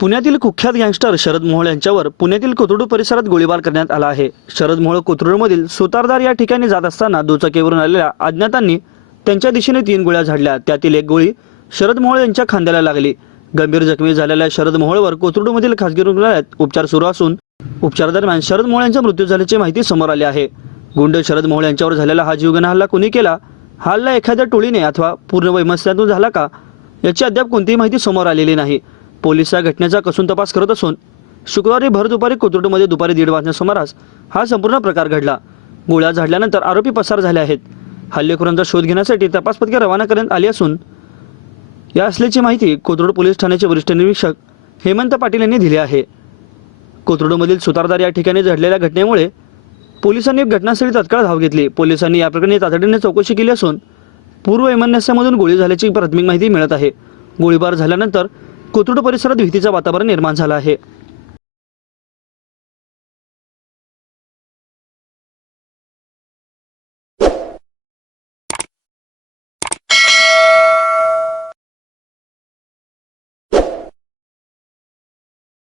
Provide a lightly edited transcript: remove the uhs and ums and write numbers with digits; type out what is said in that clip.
पुण्यातील कुख्यात गँगस्टर शरद मोहोळ यांच्यावर पुण्यातील कोथरूड परिसरात गोळीबार करण्यात आला आहे। शरद मोहोळ कोथरूडमधील सुतारदार या ठिकाणी जात असताना दुचाकीवरून आलेल्या अज्ञातांनी त्यांच्या दिशेने 3 गोळ्या झाडल्या। त्यातील एक गोळी शरद मोहोळ यांच्या खांद्याला लागली। गंभीर जखमी झालेल्या शरद मोहोळवर कोथरूडमधील खासगी रुग्णालयात उपचार सुरू असून उपचारादरम्यान शरद मोहोळ यांचा मृत्यू झाल्याची माहिती समोर आली आहे। गुंड शरद मोहोळ यांच्यावर झालेला हा जीवघेणा हल्ला कोणी केला, हल्ला एखाद्या टोळीने अथवा पूर्ण वैमनस्यातून झाला का, याची अद्याप कोणतीही माहिती समोर आलेली नाही। पोलीस या घटनेचा कसून तपास करत असून शुक्रवारी भर दुपारी कोथरूडमध्ये दुपारी 1:30 वाजण्याच्या सुमारास हा संपूर्ण प्रकार घडला। गोळ्या झाडल्यानंतर आरोपी पसार झाले आहेत। हल्लेखोरांचा शोध घेण्यासाठी तपास पथके रवाना करण्यात आली असून या असल्याची माहिती कोथरूड पोलीस ठाण्याचे वरिष्ठ निरीक्षक हेमंत पाटील यांनी दिली आहे। कोथरूडमधील सुतारदार या ठिकाणी घडलेल्या घटनेमुळे पोलिसांनी घटनास्थळी तात्काळ धाव घेतली। पोलिसांनी या प्रकरणी तातडीने चौकशी केली असून पूर्व वैमनस्यामधून गोळी झाल्याची प्राथमिक माहिती मिळत आहे। गोळीबार झाल्यानंतर कोथरूड परिसरात भीतीचे वातावरण निर्माण झाले आहे।